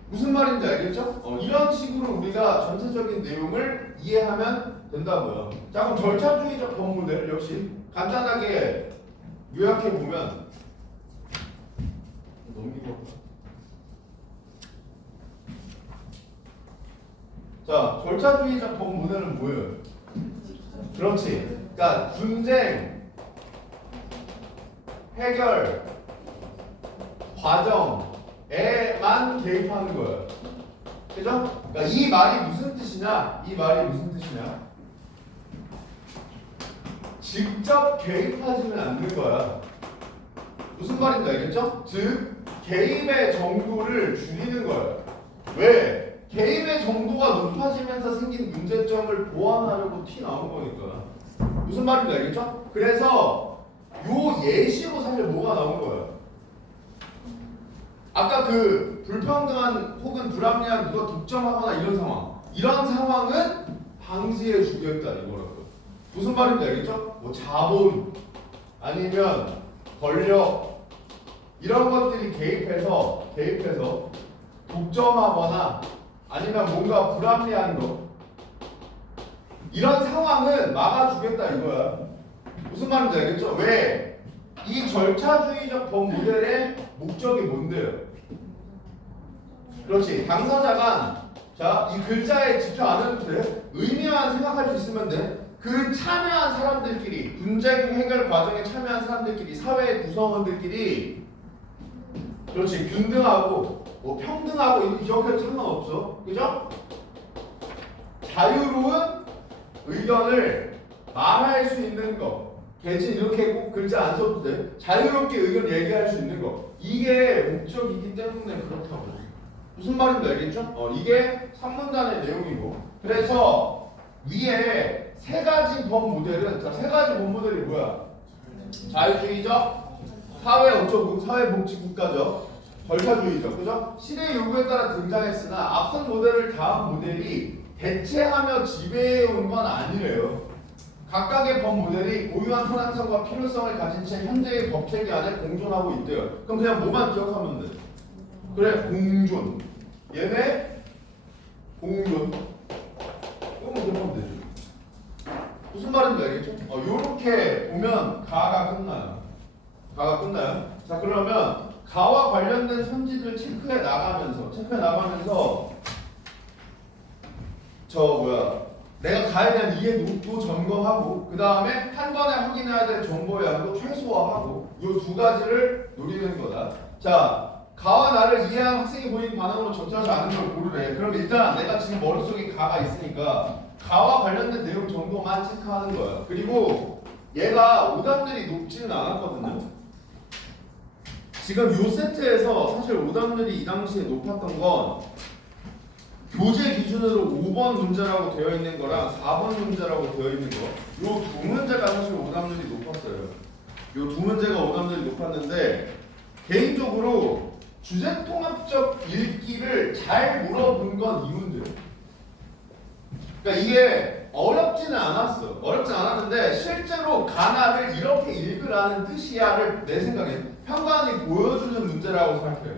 무슨 말인지 알겠죠? 이런 식으로 우리가 전체적인 내용을 이해하면 된다고요. 자, 그럼 절차주의적 법 모델 역시 간단하게 요약해 보면 넘기고. 자, 절차주의적 법 모델은 뭐예요? 그렇지. 그러니까 분쟁 해결 과정에만 개입하는 거예요. 그죠? 그러니까 이 말이 무슨 뜻이냐? 이 말이 무슨 뜻이냐? 직접 개입하지는 않는 거야. 무슨 말인지 알겠죠? 즉 개입의 정도를 줄이는 거예요. 왜? 개입의 정도가 높아지면서 생긴 문제점을 보완하려고 튀나온 거니까. 무슨 말인지 알겠죠? 그래서 요 예시로 사실 뭐가 나온 거예요? 아까 그 불평등한 혹은 불합리한 누가 독점하거나 이런 상황은 방지해 주겠다 이거라고요. 무슨 말인지 알겠죠? 뭐 자본 아니면 권력 이런 것들이 개입해서 독점하거나 아니면 뭔가 불합리한 거 이런 상황은 막아주겠다 이거야. 무슨 말인지 알겠죠? 왜? 이 절차주의적 법 모델의 목적이 뭔데요? 그렇지. 당사자가 자, 이 글자에 집중 안 해도 돼. 의미만 생각할 수 있으면 돼. 그 참여한 사람들끼리 분쟁 해결 과정에 참여한 사람들끼리 사회 구성원들끼리 그렇지. 균등하고 뭐 평등하고 이거 기억해도 상관없어. 그죠? 자유로운 의견을 말할 수 있는 거. 개진 이렇게 꼭 글자 안 써도 돼. 자유롭게 의견 얘기할 수 있는 거. 이게 목적이기 때문에 그렇다고. 무슨 말인지 알겠죠? 이게 3문단의 내용이고. 그래서 위에 세 가지 법 모델은 자, 세 가지 법 모델이 뭐야? 자유주의적, 사회복지국가적, 절차주의적. 그죠? 시대의 요구에 따라 등장했으나 앞선 모델을 다음 모델이 대체하며 지배해온 건 아니래요. 각각의 법 모델이 고유한 현황성과 필요성을 가진 채 현재의 법체계 안에 공존하고 있대요. 그럼 그냥 뭐만 기억하면 돼? 그래, 공존. 얘네 공존. 이거만 기억하면 되죠. 무슨 말인지 알겠죠? 요렇게 보면 가가 끝나요. 가가 끝나요. 자, 그러면 가와 관련된 선지들 체크해 나가면서 내가 가에 대한 이해도 점검하고 그 다음에 한 번에 확인해야 될 정보의 양도 최소화하고 이 두 가지를 노리는 거다. 자, 가와 나를 이해한 학생이 보인 반응으로 적절하지 않은 걸 고르래. 그럼 일단 내가 지금 머릿속에 가가 있으니까 가와 관련된 내용 정도만 체크하는 거야. 그리고 얘가 오답률이 높지는 않았거든요. 지금 이 세트에서 사실 오답률이 이 당시에 높았던 건 교재 기준으로 5번 문제라고 되어 있는 거랑 4번 문제라고 되어 있는 거, 요 두 문제가 사실 오답률이 높았어요. 요 두 문제가 오답률이 높았는데 개인적으로 주제통합적 읽기를 잘 물어본 건 이 문제예요. 그러니까 이게 어렵지는 않았어. 어렵진 않았는데 실제로 가나를 이렇게 읽으라는 뜻이야를 내 생각에 평가원이 보여주는 문제라고 생각해요.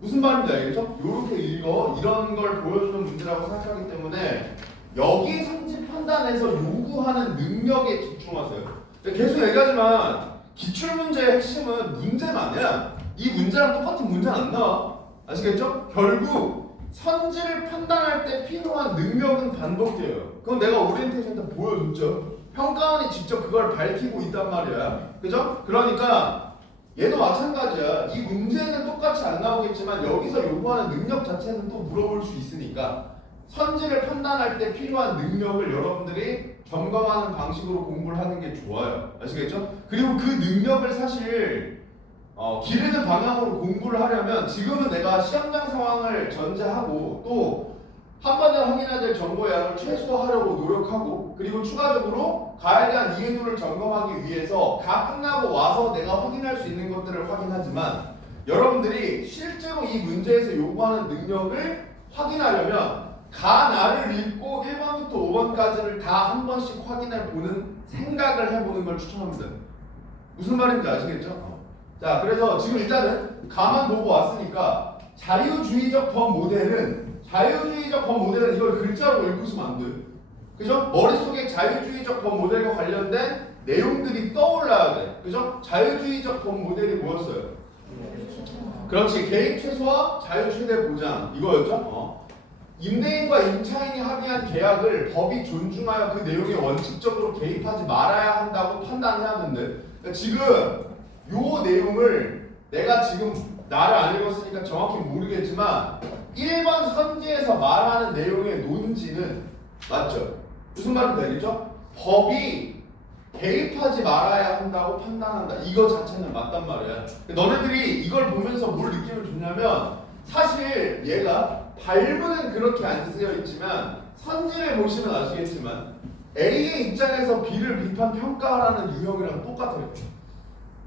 무슨 말인지 알겠죠? 이렇게 읽어 이런 걸 보여주는 문제라고 생각하기 때문에 여기 성질 판단에서 요구하는 능력에 집중하세요. 계속 얘기하지만 기출문제의 핵심은 문제는 아니야. 이 문제랑 똑같은 문제는 안 나와. 아시겠죠? 결국 선지를 판단할 때 필요한 능력은 반복돼요. 그건 내가 오리엔테이션 때 보여줬죠. 평가원이 직접 그걸 밝히고 있단 말이야. 그죠? 그러니까 얘도 마찬가지야. 이 문제는 똑같이 안 나오겠지만 여기서 요구하는 능력 자체는 또 물어볼 수 있으니까 선지를 판단할 때 필요한 능력을 여러분들이 점검하는 방식으로 공부를 하는 게 좋아요. 아시겠죠? 그리고 그 능력을 사실 기르는 방향으로 공부를 하려면 지금은 내가 시험장 상황을 전제하고 또 한 번에 확인해야 될 정보의 양을 최소화하려고 노력하고 그리고 추가적으로 가에 대한 이해도를 점검하기 위해서 가 끝나고 와서 내가 확인할 수 있는 것들을 확인하지만 여러분들이 실제로 이 문제에서 요구하는 능력을 확인하려면 가나를 읽고 1번부터 5번까지를 다 한 번씩 확인해 보는 생각을 해보는 걸 추천합니다. 무슨 말인지 아시겠죠? 자, 그래서 지금 일단은 가만 보고 왔으니까 자유주의적 법 모델은 이걸 글자로 읽고 있으면 안 돼. 그죠? 머릿속에 자유주의적 법 모델과 관련된 내용들이 떠올라야 돼. 그죠? 자유주의적 법 모델이 뭐였어요? 그렇지. 개입 최소화, 자유 최대 보장. 이거였죠? 임대인과 임차인이 합의한 계약을 법이 존중하여 그 내용에 원칙적으로 개입하지 말아야 한다고 판단해야 되는데 그러니까 지금 요 내용을 내가 지금 나를 안 읽었으니까 정확히 모르겠지만 1번 선지에서 말하는 내용의 논지는 맞죠? 무슨 말인지 알겠죠? 법이 개입하지 말아야 한다고 판단한다. 이거 자체는 맞단 말이야. 너네들이 이걸 보면서 뭘 느낌을 줬냐면 사실 얘가 발문은 그렇게 안 쓰여 있지만 선지를 보시면 아시겠지만 A의 입장에서 B를 비판 평가하라는 유형이랑 똑같아요.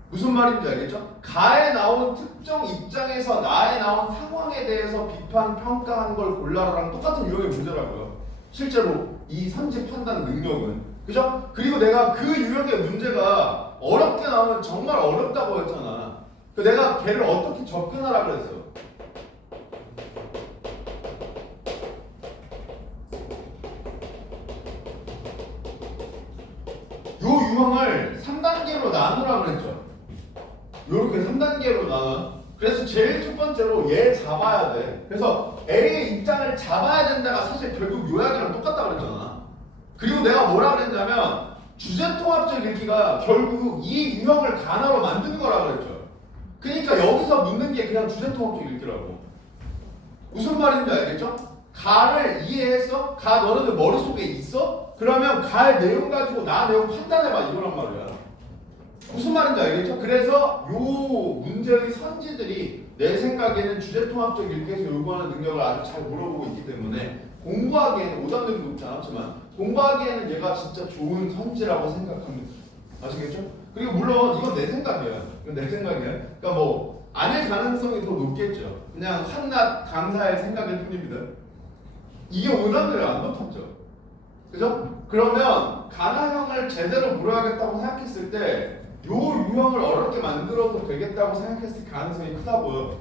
무슨 말인지 알겠죠? 가에 나온 특정 입장에서 나에 나온 상황에 대해서 비판 평가한 걸 골라라랑 똑같은 유형의 문제라고요. 실제로 이 선지 판단 능력은 그죠? 그리고 내가 그 유형의 문제가 어렵게 나오면 정말 어렵다고 했잖아. 내가 걔를 어떻게 접근하라 그랬어? 요 유형을 3단계로 나누라 그랬죠. 요렇게 3단계로 나눠. 그래서 제일 첫 번째로 얘 잡아야 돼. 그래서 A의 입장을 잡아야 된다가 사실 결국 요약이랑 똑같다 그랬잖아. 그리고 내가 뭐라 그랬냐면 주제통합적 읽기가 결국 이 유형을 가나로 만드는 거라 그랬죠. 그러니까 여기서 묻는 게 그냥 주제통합적 읽기라고. 무슨 말인지 알겠죠? 가를 이해했어? 가 너네들 머릿속에 있어? 그러면 가의 내용 가지고 나 내용 판단해봐 이거란 말이야. 무슨 말인지 알겠죠? 그래서 요 문제의 선지들이 내 생각에는 주제통합적 읽기에서 요구하는 능력을 아주 잘 물어보고 있기 때문에 공부하기에는 오답률이 높지 않았지만 공부하기에는 얘가 진짜 좋은 선지라고 생각합니다. 아시겠죠? 그리고 물론 이건 내 생각이야. 이건 내 생각이야. 그러니까 뭐 아닐 가능성이 더 높겠죠. 그냥 한낱 강사의 생각일 뿐입니다. 이게 오답률이 안 높았죠. 그죠? 그러면 가나형을 제대로 물어야겠다고 생각했을 때 요 유형을 어렵게 만들어도 되겠다고 생각했을 가능성이 크다고요.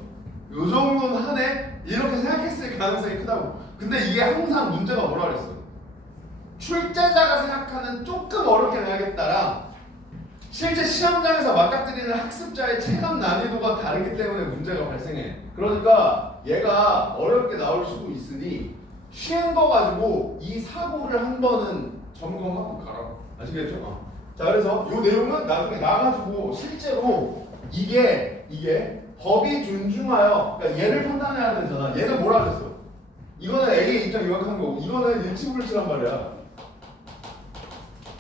요 정도는 하네? 이렇게 생각했을 가능성이 크다고. 근데 이게 항상 문제가 뭐라 그랬어? 출제자가 생각하는 조금 어렵게 내야겠다랑 실제 시험장에서 맞닥뜨리는 학습자의 체감 난이도가 다르기 때문에 문제가 발생해. 그러니까 얘가 어렵게 나올 수도 있으니 쉬운 거 가지고 이 사고를 한 번은 점검하고 가라. 아시겠죠? 자, 그래서 이 내용은 나중에 나가지고 실제로 이게 법이 존중하여 그러니까 얘를 판단해야 되잖아. 얘는 뭐라 그랬어? 이거는 A의 입장 요약한 거고 이거는 일치불치란 말이야.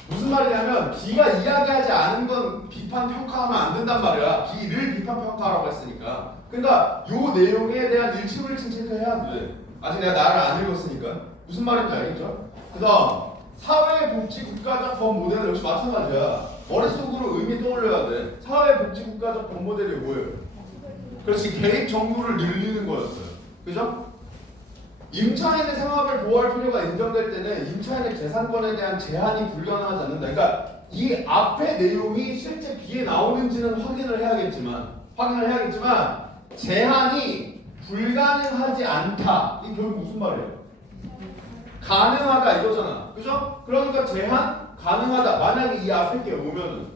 무슨 말이냐면 B가 이야기하지 않은 건 비판 평가하면 안 된단 말이야. B를 비판 평가하라고 했으니까. 그러니까 이 내용에 대한 일치불치 체크해야 돼. 아직 내가 나를 안 읽었으니까 무슨 말인지 알겠죠? 그다음 사회복지국가적 법 모델은 역시 마찬가지야. 머릿속으로 의미 떠올려야 돼. 사회복지국가적 법 모델이 뭐예요? 그렇지, 개입 정보를 늘리는 거였어요. 그죠? 임차인의 생업을 보호할 필요가 인정될 때는 임차인의 재산권에 대한 제한이 불가능하지 않는다. 그러니까 이 앞의 내용이 실제 뒤에 나오는지는 확인을 해야겠지만 제한이 불가능하지 않다. 이게 결국 무슨 말이에요? 가능하다 이거잖아. 그죠? 그러니까 제한 가능하다. 만약에 이 앞에 게 오면은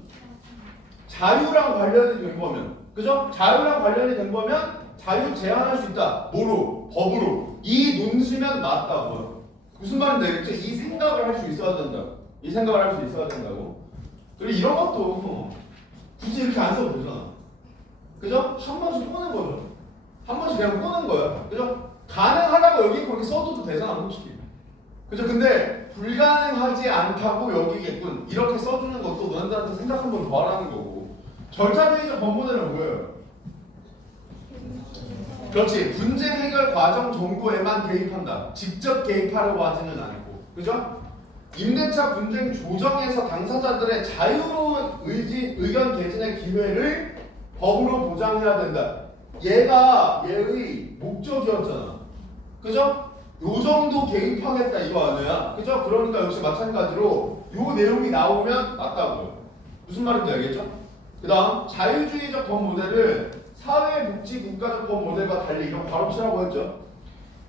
자유랑 관련이 된 거면, 그죠? 자유랑 관련이 된 거면 자유 제한할 수 있다. 뭐로? 법으로. 이 논지면 맞다고요. 무슨 말인지 알겠죠? 이 생각을 할 수 있어야 된다. 이 생각을 할 수 있어야 된다고. 그리고 이런 것도 굳이 이렇게 안 써도 되잖아. 그죠? 한 번씩 꺼낸 거죠. 한 번씩 그냥 꺼낸 거야. 그죠? 가능하다고 여기 그렇게 써도 되잖아, 솔직히. 그죠? 근데 불가능하지 않다고 여기겠군. 이렇게 써주는 것도 너네들한테 생각 한번 더 하라는 거고. 절차주의적 법모델은 뭐예요? 그렇지. 분쟁 해결 과정 정도에만 개입한다. 직접 개입하려고 하지는 않고. 그죠? 임대차 분쟁 조정에서 당사자들의 자유로운 의견 개진의 기회를 법으로 보장해야 된다. 얘가 얘의 목적이었잖아. 그죠? 요 정도 개입하겠다 이거 아니야? 그죠? 그러니까 역시 마찬가지로 요 내용이 나오면 맞다고요. 무슨 말인지 알겠죠? 그 다음 자유주의적 법 모델은 사회복지국가적 법 모델과 달리 이런 바로 치라고 했죠.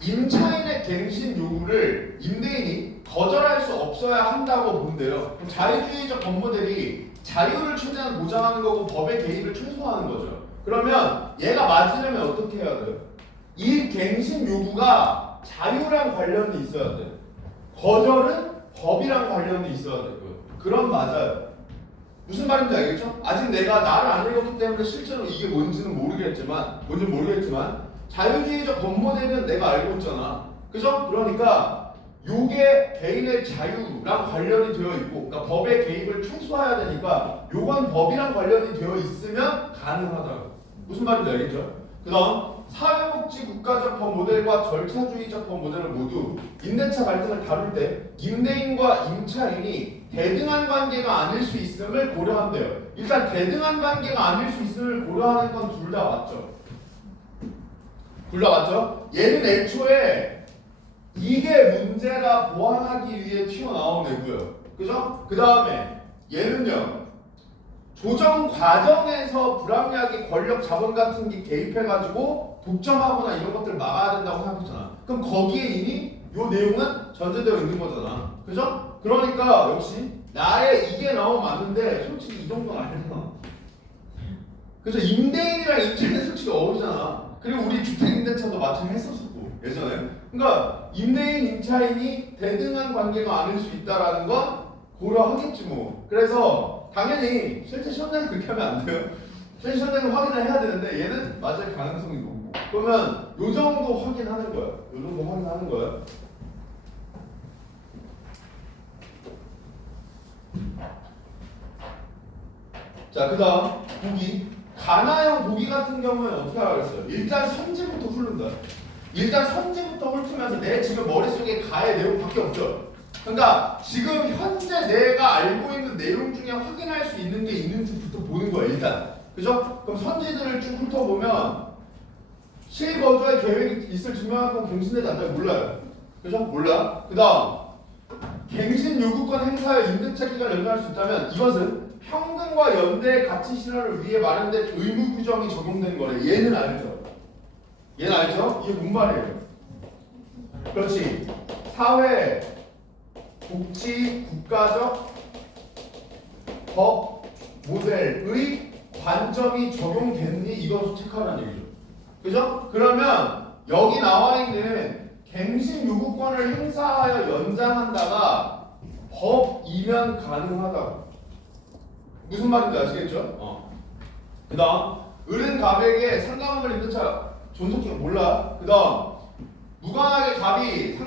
임차인의 갱신 요구를 임대인이 거절할 수 없어야 한다고 본대요. 자유주의적 법 모델이 자유를 최대한 보장하는 거고 법의 개입을 최소화하는 거죠. 그러면 얘가 맞으려면 어떻게 해야 돼요? 이 갱신 요구가 자유랑 관련이 있어야 돼. 거절은 법이랑 관련이 있어야 되고요. 그럼 맞아요. 무슨 말인지 알겠죠? 아직 내가 나를 안 읽었기 때문에 실제로 이게 뭔지는 모르겠지만 자유주의적 법 모델은 내가 알고 있잖아. 그죠? 그러니까 요게 개인의 자유랑 관련이 되어 있고, 그러니까 법의 개입을 최소화해야 되니까 요건 법이랑 관련이 되어 있으면 가능하다고. 무슨 말인지 알겠죠? 그 다음 사회복지 국가적 법 모델과 절차주의적 법 모델은 모두 임대차 갈등을 다룰 때 임대인과 임차인이 대등한 관계가 아닐 수 있음을 고려한대요. 일단 대등한 관계가 아닐 수 있음을 고려하는 건 둘 다 맞죠. 둘 다 맞죠? 얘는 애초에 이게 문제라 보완하기 위해 튀어나온 애고요. 그죠? 그 다음에 얘는요. 조정 과정에서 불합리하게 권력 자본 같은 게 개입해가지고 독점하거나 이런 것들 막아야 된다고 생각했잖아. 그럼 거기에 이미 요 내용은 전제되어 있는 거잖아. 그죠? 그러니까 역시 나의 이게 나오면 맞는데 솔직히 이 정도는 아니야. 그죠? 임대인이랑 임차인은 솔직히 어울리잖아. 그리고 우리 주택임대차도 마침 했었었고 예전에. 그러니까 임대인, 임차인이 대등한 관계가 아닐 수 있다라는 건 고려하겠지 뭐. 그래서 당연히 실제 시험장은 그렇게 하면 안 돼요. 실제 시험장은 확인을 해야 되는데 얘는 맞을 가능성이 높고. 그러면 요 정도 확인하는 거야. 요 정도 확인하는 거야. 자, 그 다음 보기. 가나형 보기 같은 경우는 어떻게 하라고 했어요? 일단 선지부터 훑는다. 일단 선지부터 훑으면서 내 지금 머릿속에 가의 내용밖에 없죠. 그러니까 지금 현재 내가 알고 있는 내용 중에 확인할 수 있는 게 있는지부터 보는 거야 일단. 그죠? 그럼 선지들을 쭉 훑어보면 실거주할 계획이 있을 증명할 건 갱신되지 않다. 몰라요. 그죠? 몰라. 그 다음 갱신 요구권 행사에 임대차 기간을 연장할 수 있다면 이것은 평등과 연대의 가치 실현을 위해 마련된 의무 규정이 적용된 거래. 얘는 알죠? 얘는 알죠? 이게 뭔 말이에요? 그렇지. 사회 복지 국가적 법 모델의 관점이 적용됐니? 이거 체크하라는 얘기죠. 그죠? 그러면 여기 나와 있는 갱신 요구권을 행사하여 연장한다가 법이면 가능하다고. 무슨 말인지 아시겠죠? 그 다음 을은 갑에게 상가금을 임대차 존속기가 몰라. 그 다음 무관하게 갑이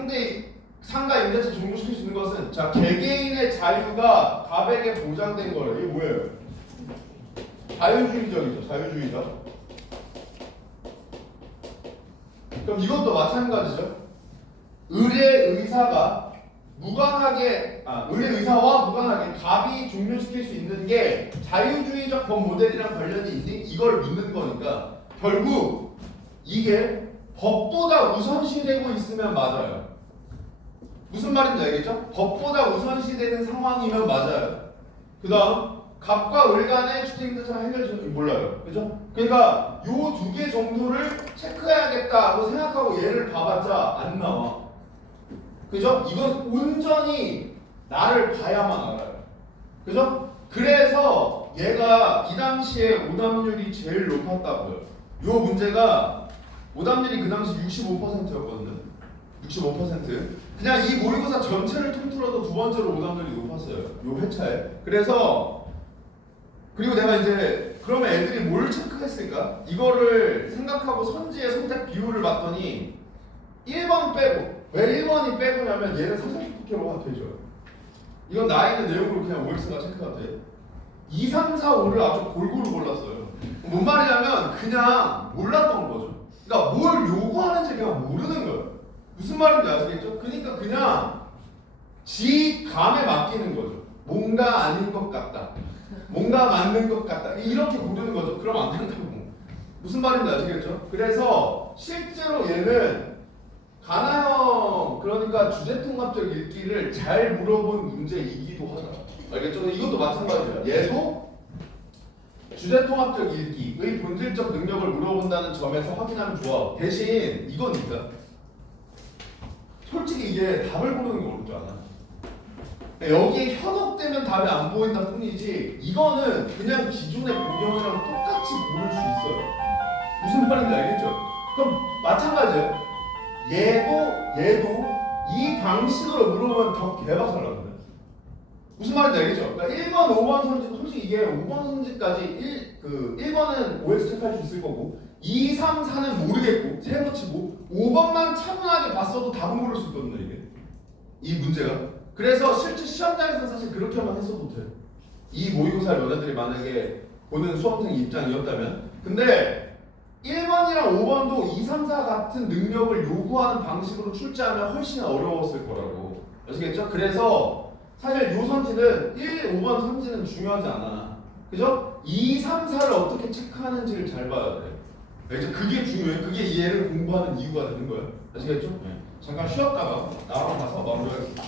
상가 임대차 종료시킬 수 있는 것은 자 개개인의 자유가 갑에게 보장된 거예요. 이게 뭐예요? 자유주의적이죠. 자유주의적. 그럼 이것도 마찬가지죠. 의뢰의사와 무관하게 갑이 종료시킬 수 있는 게 자유주의적 법 모델이랑 관련이 있니? 이걸 묻는 거니까 결국 이게 법보다 우선시되고 있으면 맞아요. 무슨 말인지 알겠죠? 법보다 우선시되는 상황이면 맞아요. 그 다음 갑과 을 간의 주택임대차 해결점이 몰라요. 그죠? 그러니까 요 두 개 정도를 체크해야겠다고 생각하고 얘를 봐봤자 안 나와. 그죠? 이건 온전히 나를 봐야만 알아요. 그죠? 그래서 얘가 이 당시에 오답률이 제일 높았다고요. 요 문제가 오답률이 그 당시 65%였거든요. 65%. 그냥 이 모의고사 전체를 통틀어도 두 번째로 오답률이 높았어요. 요 회차에. 그래서 그리고 내가 이제 그러면 애들이 뭘 체크했을까? 이거를 생각하고 선지의 선택 비율을 봤더니 1번 빼고 왜 1번이 빼고냐면 얘는 사전투표 표로가 되죠. 이건 나 있는 내용으로 그냥 OX가 체크가 돼. 2, 3, 4, 5를 아주 골고루 골랐어요. 뭔 말이냐면 그냥 몰랐던 거죠. 그러니까 뭘 요구하는지 그냥 모르는 거예요. 무슨 말인지 아시겠죠? 그러니까 그냥 지 감에 맡기는 거죠. 뭔가 아닌 것 같다. 뭔가 맞는 것 같다. 이렇게 고르는 거죠. 그럼 안 된다고. 무슨 말인지 아시겠죠? 그래서 실제로 얘는 가나형 그러니까 주제통합적 읽기를 잘 물어본 문제이기도 하다. 알겠죠? 이것도 마찬가지예요. 얘도 주제통합적 읽기의 본질적 능력을 물어본다는 점에서 확인하면 좋아. 대신 이건 있다. 솔직히 이게 답을 고르는 게 어렵지 않아. 여기에 현혹되면 답이 안 보인다 뿐이지 이거는 그냥 기존의 공경이랑 똑같이 고를 수 있어요. 무슨 말인지 알겠죠? 그럼 마찬가지예요. 얘도 이 방식으로 물어보면 더 개박살나거든. 무슨 말인지 알겠죠? 그러니까 1번, 5번 선지도 솔직히 이게 5번 선지까지 1번은 OX 체크할 수 있을 거고 2, 3, 4는 모르겠고 세모치고 5번만 차분하게 봤어도 답은 모를 수 있거든요. 이게 이 문제가. 그래서 실제 시험장에서 사실 그렇게만 했어도 돼. 이 모의고사를 너네들이 만약에 보는 수험생 입장이었다면. 근데 1번이랑 5번도 2, 3, 4 같은 능력을 요구하는 방식으로 출제하면 훨씬 어려웠을 거라고. 아시겠죠? 그래서 사실 요 선지는 1, 5번 선지는 중요하지 않아. 그죠? 2, 3, 4를 어떻게 체크하는지를 잘 봐야 돼. 알죠? 그게 중요해. 그게 얘를 공부하는 이유가 되는 거예요. 아시겠죠? 네. 잠깐 쉬었다가 나랑 가서 마무리하겠습니다.